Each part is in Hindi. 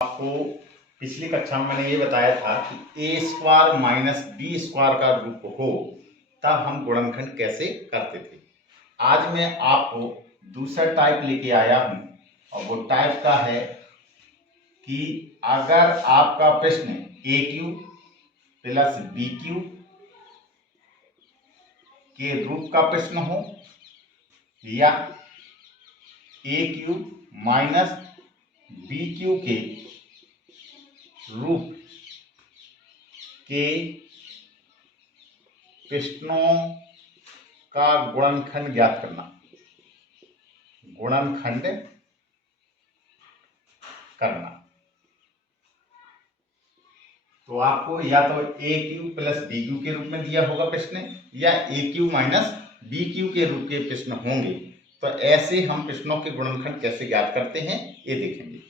आपको पिछली कक्षा में मैंने ये बताया था कि ए स्क्वायर माइनस बी स्क्वायर का रूप हो तब हम गुणनखंड कैसे करते थे। आज मैं आपको दूसरा टाइप लेके आया हूं और वो टाइप का है कि अगर आपका प्रश्न ए क्यू प्लस बी क्यू के रूप का प्रश्न हो या ए क्यू माइनस बी क्यू के रूप के प्रश्नों का गुणनखंड ज्ञात करना, गुणनखंड करना। तो आपको या तो ए क्यू प्लस बी क्यू के रूप में दिया होगा प्रश्न या ए क्यू माइनस बी क्यू के रूप के प्रश्न होंगे। तो ऐसे हम प्रश्नों के गुणनखंड कैसे ज्ञात करते हैं ये देखेंगे।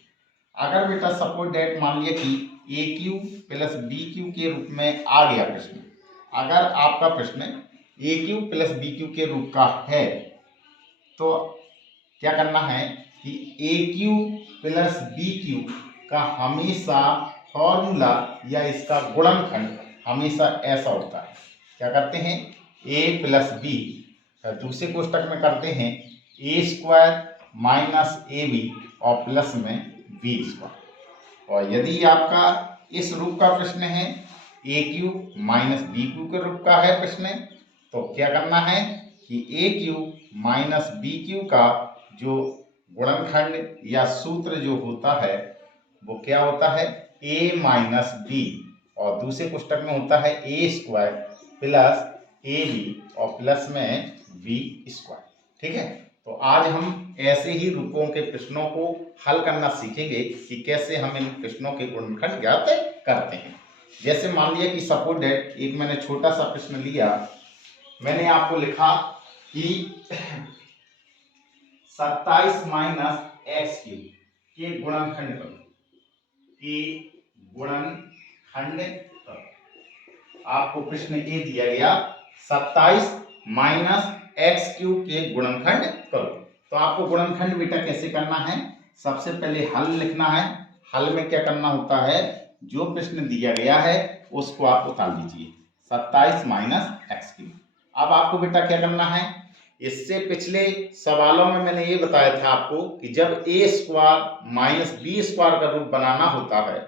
अगर बेटा सपोज दैट मान लिया कि ए क्यू प्लस बी क्यू के रूप में आ गया प्रश्न, अगर आपका प्रश्न ए क्यू प्लस बी क्यू के रूप का है तो क्या करना है कि ए क्यू प्लस बी क्यू का हमेशा फॉर्मूला या इसका गुणनखंड हमेशा ऐसा होता है। क्या करते हैं, ए प्लस बी दूसरे कोष्टक में करते हैं ए स्क्वायर माइनस ए बी और प्लस में बी स्क्वायर। और यदि आपका इस रूप का प्रश्न है ए क्यू माइनस बी क्यू के रूप का है प्रश्न, तो क्या करना है कि ए क्यू माइनस बी क्यू का जो गुणनखंड या सूत्र जो होता है वो क्या होता है, ए माइनस बी और दूसरे पुस्तक में होता है ए स्क्वायर प्लस ए बी और प्लस में बी स्क्वायर। ठीक है, तो आज हम ऐसे ही रूपों के प्रश्नों को हल करना सीखेंगे कि कैसे हम इन प्रश्नों के गुणनखंड ज्ञात करते हैं। जैसे मान लिया कि सपोज दैट एक मैंने छोटा सा प्रश्न लिया, मैंने आपको लिखा कि 27 माइनस एक्स क्यूब के गुणनखंड करो, के गुणनखंड करो। आपको प्रश्न ए दिया गया 27 माइनस एक्स क्यूब के गुणनखंड करो। तो आपको गुणनखंड बेटा कैसे करना है, सबसे पहले हल लिखना है। हल में क्या करना होता है, जो प्रश्न दिया गया है उसको आप उतार लीजिए 27 माइनस एक्स क्यूब। अब आपको बेटा क्या करना है, इससे पिछले सवालों में मैंने ये बताया था आपको कि जब ए स्क्वायर माइनस बी स्क्वायर का रूप बनाना होता है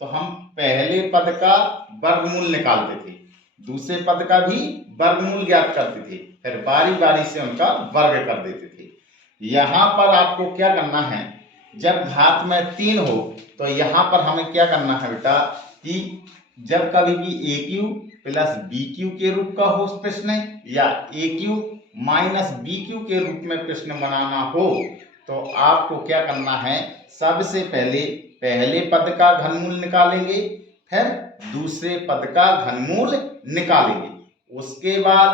तो हम पहले पद का वर्गमूल निकालते थे, दूसरे पद का भी वर्गमूल ज्ञात करते थे, फिर बारी बारी से उनका वर्ग कर देते थे। यहाँ पर आपको क्या करना है, जब घात में 3 हो तो यहाँ पर हमें क्या करना है बेटा कि जब कभी भी ए क्यू प्लस बी क्यू के रूप का हो प्रश्न या ए क्यू माइनस बी क्यू के रूप में प्रश्न बनाना हो तो आपको क्या करना है, सबसे पहले पहले पद का घनमूल निकालेंगे, फिर दूसरे पद का घनमूल निकालेंगे, उसके बाद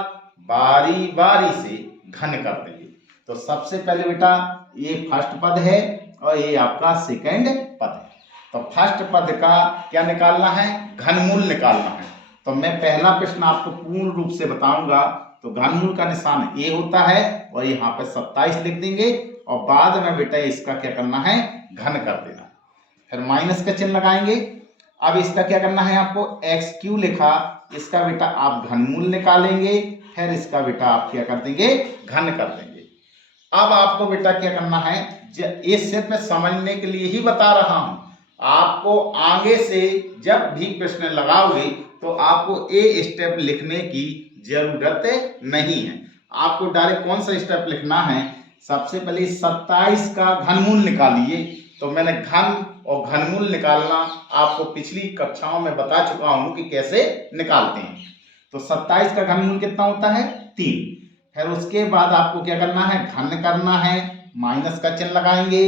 बारी बारी से घन कर देंगे। तो सबसे पहले बेटा ये फर्स्ट पद है और ये आपका सेकंड पद है। तो फर्स्ट पद का क्या निकालना है, घनमूल निकालना है। तो मैं पहला प्रश्न आपको पूर्ण रूप से बताऊंगा। तो घनमूल का निशान ए होता है और यहाँ पे 27 लिख देंगे और बाद में बेटा इसका क्या करना है, घन कर देना, फिर माइनस का चिन्ह लगाएंगे। अब इसका क्या करना है, आपको एक्स क्यू लिखा, इसका बेटा आप घनमूल निकालेंगे, फिर इसका बेटा आप क्या कर देंगे, घन कर देंगे। अब आपको बेटा क्या करना है, ये सिर्फ मैं समझने के लिए ही बता रहा हूं, आपको आगे से जब भी प्रश्न लगाओगे तो आपको ए स्टेप लिखने की जरूरत नहीं है। आपको डायरेक्ट कौन सा स्टेप लिखना है, सबसे पहले 27 का घनमूल निकालिए। तो मैंने घन और घनमूल निकालना आपको पिछली कक्षाओं में बता चुका हूं कि कैसे निकालते हैं। तो 27 का घनमूल कितना होता है, 3। फिर उसके बाद आपको क्या करना है, घन करना है, माइनस का चिन्ह लगाएंगे,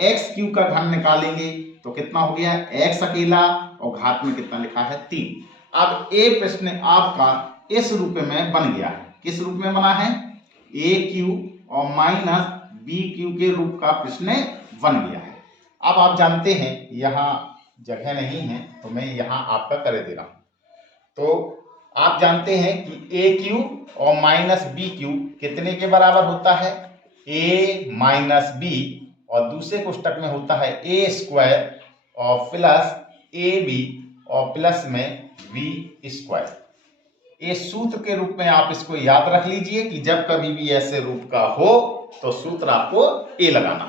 एक्स क्यू का घन निकालेंगे तो कितना हो गया, एक्स अकेला और घात में कितना लिखा है, 3। अब ए प्रश्न आपका इस रूप में बन गया है। किस रूप में बना है, ए क्यू और माइनस बी क्यू के रूप का प्रश्न बन गया है। अब आप जानते हैं यहाँ जगह नहीं है तो मैं यहाँ आपका कर दे रहा हूं। तो आप जानते हैं कि ए क्यू और माइनस बी क्यू कितने के बराबर होता है, ए माइनस बी और दूसरे कोष्टक में होता है ए स्क्वायर और प्लस ए बी और प्लस में बी स्क्वायर। ये सूत्र के रूप में आप इसको याद रख लीजिए कि जब कभी भी ऐसे रूप का हो तो सूत्र आपको ए लगाना।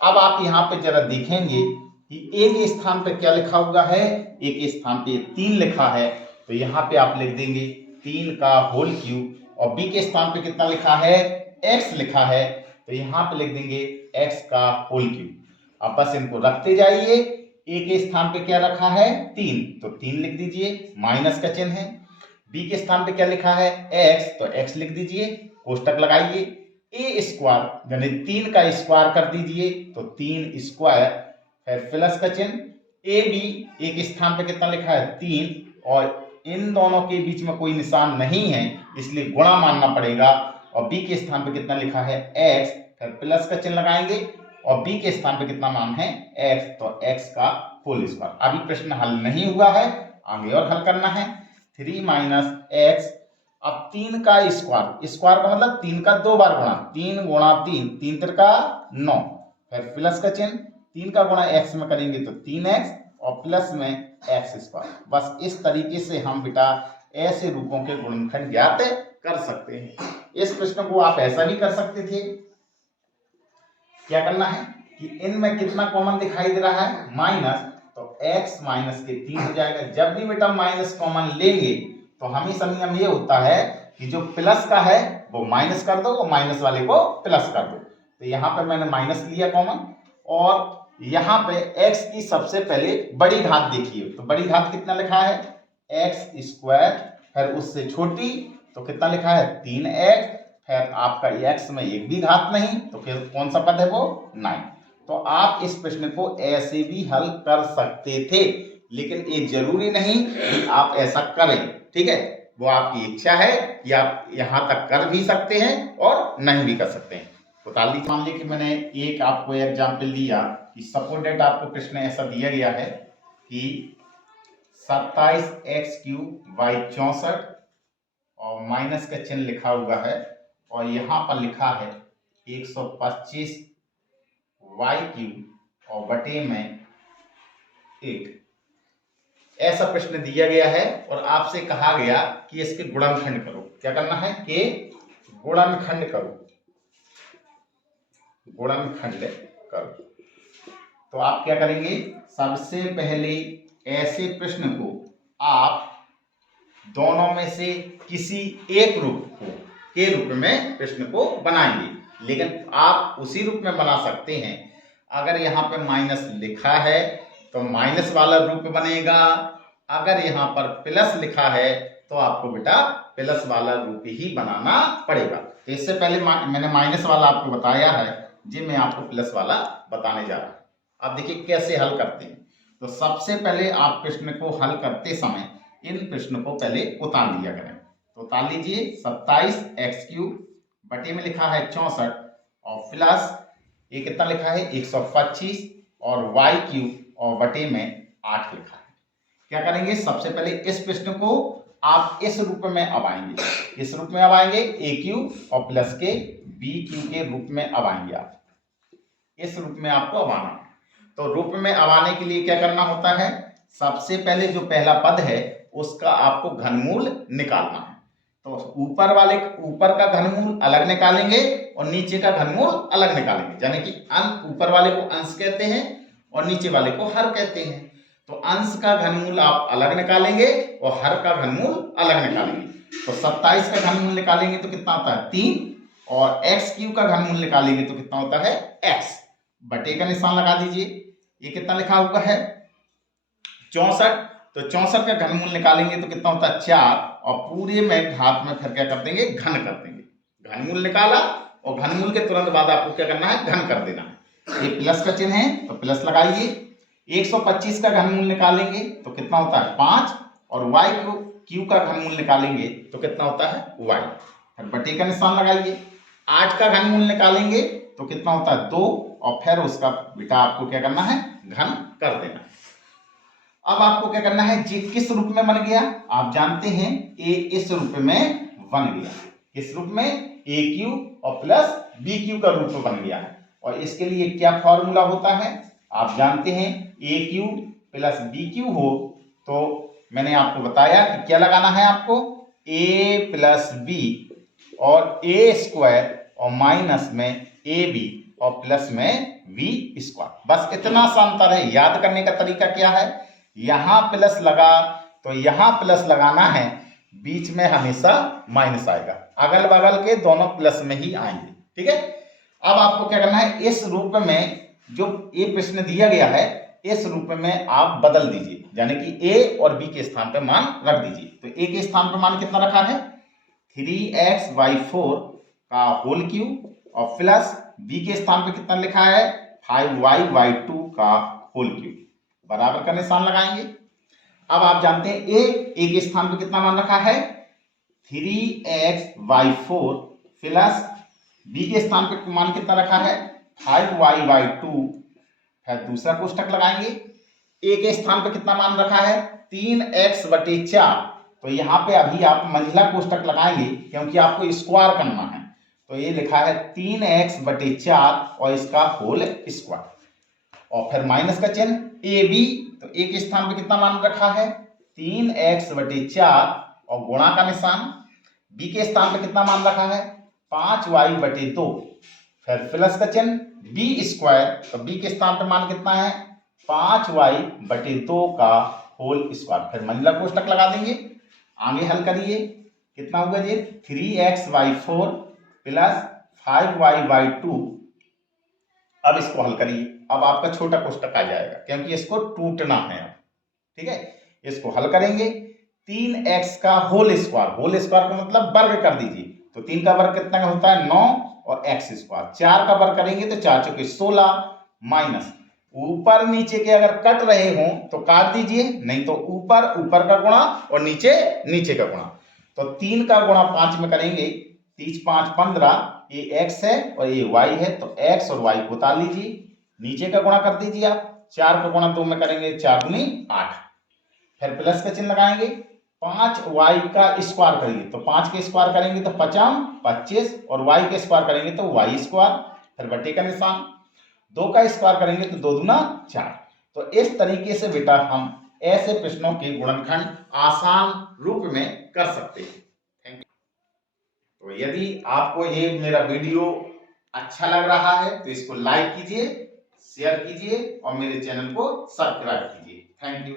अब आप यहाँ पे जरा देखेंगे कि ए के स्थान पे क्या लिखा हुआ है, ए के स्थान पे 3 लिखा है, तो यहाँ पे आप लिख देंगे 3 का होल क्यूब, और बी के स्थान पे कितना लिखा है, x लिखा है, तो यहाँ पे लिख देंगे x का होल क्यूब। अब बस इनको रखते जाइए। ए के स्थान पे क्या रखा है 3, तो 3 लिख दीजिए, माइनस का चिन्ह है। बी के स्थान पे क्या लिखा है x, तो x लिख दीजिए, कोष्टक लगाइए। ए स्क्वायर यानी 3 का स्क्वायर कर दीजिए, तो 3 स्क्वायर, फिर प्लस का चिन्ह। ए बी एक स्थान पे कितना लिखा है 3, और इन दोनों के बीच में कोई निशान नहीं है इसलिए गुणा मानना पड़ेगा, और बी के स्थान पे कितना लिखा है x, फिर प्लस का चिन्ह लगाएंगे, और बी के स्थान पे कितना मान है x, तो x का होल स्क्वायर। अभी प्रश्न हल नहीं हुआ है, आगे और हल करना है। 3 माइनस एक्स, अब 3 का स्क्वायर, स्क्वायर का मतलब 3 का 2 बार गुणा, 3 गुणा 3, 3 त्रिका 9, फिर प्लस का चिन्ह, 3 का गुणा x में करेंगे तो 3x, और प्लस में x स्क्वायर। बस इस तरीके से हम बेटा ऐसे रूपों के गुणनखंड ज्ञात कर सकते हैं। इस प्रश्न को आप ऐसा भी कर सकते थे, क्या करना है कि इनमें कितना कॉमन दिखाई दे रहा है माइनस, तो x माइनस के 3 हो जाएगा। जब भी बेटा माइनस कॉमन लेंगे तो हमेशा नियम ये होता है कि जो प्लस का है वो माइनस कर दो और माइनस वाले को प्लस कर दो। तो यहाँ पे मैंने माइनस लिया कॉमन, और यहाँ पे x की सबसे पहले बड़ी घात देखिए, तो बड़ी घात कितना लिखा है x स्क्वायर, फिर उससे छोटी तो कितना लिखा है 3x, फिर आपका x में एक भी घात नहीं, तो फिर कौन सा पद है वो 9। तो आप इस प्रश्न को ऐसे भी हल कर सकते थे, लेकिन ये जरूरी नहीं कि आप ऐसा करें, ठीक है, वो आपकी इच्छा है कि आप यहाँ तक कर भी सकते हैं और नहीं भी कर सकते हैं। तो मान लीजिए कि मैंने एक आपको एग्जाम्पल दिया कि सपोज डेट आपको प्रश्न ऐसा दिया गया है कि 27x³ / 64 और माइनस का चिन्ह लिखा हुआ है, और यहाँ पर लिखा है 125y³ और बटे में 8। ऐसा प्रश्न दिया गया है और आपसे कहा गया कि इसके गुणनखंड करो। क्या करना है कि गुणनखंड करो, गुणनखंड करो। तो आप क्या करेंगे, सबसे पहले ऐसे प्रश्न को आप दोनों में से किसी एक रूप के रूप में प्रश्न को बनाएंगे, लेकिन आप उसी रूप में बना सकते हैं। अगर यहाँ पे माइनस लिखा है तो माइनस वाला रूप बनेगा, अगर यहाँ पर प्लस लिखा है तो आपको बेटा प्लस वाला रूप ही बनाना पड़ेगा। तो इससे पहले मैंने माइनस वाला आपको बताया है, जी मैं आपको प्लस वाला बताने जा रहा हूँ। अब देखिए कैसे हल करते हैं। तो सबसे पहले आप प्रश्न को हल करते समय इन प्रश्न को पहले उतार लिया करें। तो उतार लीजिए, 27x³ बटे में लिखा है 64 और प्लस ये कितना लिखा है 125 और y³ और बटे में 8 लिखा है। क्या करेंगे, सबसे पहले इस प्रश्न को आप इस रूप में अब आएंगे, इस रूप में अब आएंगे a³ और प्लस के b³ के रूप में अब आएंगे। आप इस रूप में आपको अब आना है। तो रूप में अब आने के लिए क्या करना होता है, सबसे पहले जो पहला पद है उसका आपको घनमूल निकालना है। तो ऊपर का घनमूल अलग निकालेंगे और नीचे का घनमूल अलग निकालेंगे, यानी कि ऊपर वाले को अंश कहते हैं और नीचे वाले को हर कहते हैं। तो अंश का घनमूल आप अलग निकालेंगे और हर का घनमूल अलग निकालेंगे। तो 27 का घनमूल निकालेंगे तो कितना होता है 3, और x³ का घनमूल निकालेंगे तो कितना होता है x। बटे का निशान लगा दीजिए, ये कितना लिखा हुआ है 64, तो 64 का घनमूल निकालेंगे तो कितना होता है 4, और पूरे में घात में फिर क्या कर देंगे घन कर देंगे। घनमूल निकाला और घनमूल के तुरंत बाद आपको क्या करना है घन कर देना है। ये प्लस का चिन्ह है तो प्लस लगाइए। 125 का घनमूल निकालेंगे तो कितना होता है 5, और y³ का घनमूल निकालेंगे तो कितना होता है y। फिर बटे का निशान लगाइए। 8 का घनमूल निकालेंगे तो कितना होता है 2, और फिर उसका बेटा आपको क्या करना है घन कर देना। अब आपको क्या करना है, जी किस रूप में बन गया आप जानते हैं, a इस रूप में बन गया। किस रूप में, a³ और प्लस b³ का रूप में बन गया है। और इसके लिए क्या फॉर्मूला होता है आप जानते हैं, ए क्यू प्लस बी क्यू हो तो मैंने आपको बताया कि क्या लगाना है आपको, ए प्लस बी और ए स्क्वायर और माइनस में ए बी और प्लस में वी स्क्वायर। बस इतना सा अंतर है। याद करने का तरीका क्या है, यहां प्लस लगा तो यहां प्लस लगाना है, बीच में हमेशा माइनस आएगा, अगल बगल के दोनों प्लस में ही आएंगे। ठीक है, अब आपको क्या करना है, इस रूप में जो ये प्रश्न दिया गया है इस रूप में आप बदल दीजिए, यानी कि ए और बी के स्थान पर मान रख दीजिए। तो ए के स्थान पर मान कितना रखा है, 3x/4 का होल क्यूब और प्लस बी के स्थान पर कितना लिखा है, 5y/2 का होल क्यूब, बराबर का निशान लगाएंगे। अब आप जानते हैं ए के स्थान पर कितना मान रखा है, 3x/4 प्लस बी के स्थान पर मान कितना रखा है, 5y/2। फिर दूसरा कोष्टक लगाएंगे, ए के स्थान पर कितना मान रखा है, 3x/4। तो यहाँ पे अभी आप मंझला कोष्टक लगाएंगे क्योंकि आपको स्क्वायर करना है। तो ये लिखा है 3x/4 और इसका होल स्क्वायर और फिर माइनस का चिन्ह ए बी। तो ए के स्थान पे कितना मान रखा है, 3x/4 और गुणा का निशान। बी के स्थान पे कितना मान रखा है, 5y/2 फिर प्लस का चिन्ह बी स्क्वायर। तो बी के स्थान पे मान कितना है, 5y/2 का होल स्क्वायर। फिर मंझला कोष्टक लगा देंगे, आगे हल करिए, कितना होगा जी, 3x/4 प्लस 5y/2। अब इसको हल करिए, अब आपका छोटा कोष्टक आ जाएगा क्योंकि इसको टूटना है। ठीक है, इसको हल करेंगे, 3x का होल स्क्वायर का मतलब वर्ग कर दीजिए। तो 3 का वर्ग कितना होता है, 9 और x स्क्वायर। 4 का वर्ग करेंगे तो 4 चौके 16 माइनस ऊपर नीचे के अगर कट रहे हो तो काट दीजिए, नहीं तो ऊपर का गुणा और नीचे का गुणा। तो 3 का गुणा 5 में करेंगे, 30 5 15, ये x है और ये y है, तो x और y को उतार लीजिए, नीचे का गुणा कर दीजिए आप। 4 का गुणा 2 में करेंगे, 4 दूनी 8। फिर प्लस का चिन्ह लगाएंगे, 5y का स्क्वायर करेंगे तो 5 के स्क्वायर करेंगे तो 5 25 और y के स्क्वायर करेंगे तो y स्क्वायर। फिर बटे का निशान, 2 का स्क्वायर करेंगे तो 2 दूना 4। तो इस तरीके से बेटा हम ऐसे प्रश्नों के गुणनखंड आसान रूप में कर सकते हैं। Thank you. तो यदि आपको ये मेरा वीडियो अच्छा लग रहा है तो इसको लाइक कीजिए, शेयर कीजिए और मेरे चैनल को सब्सक्राइब कीजिए। Thank you.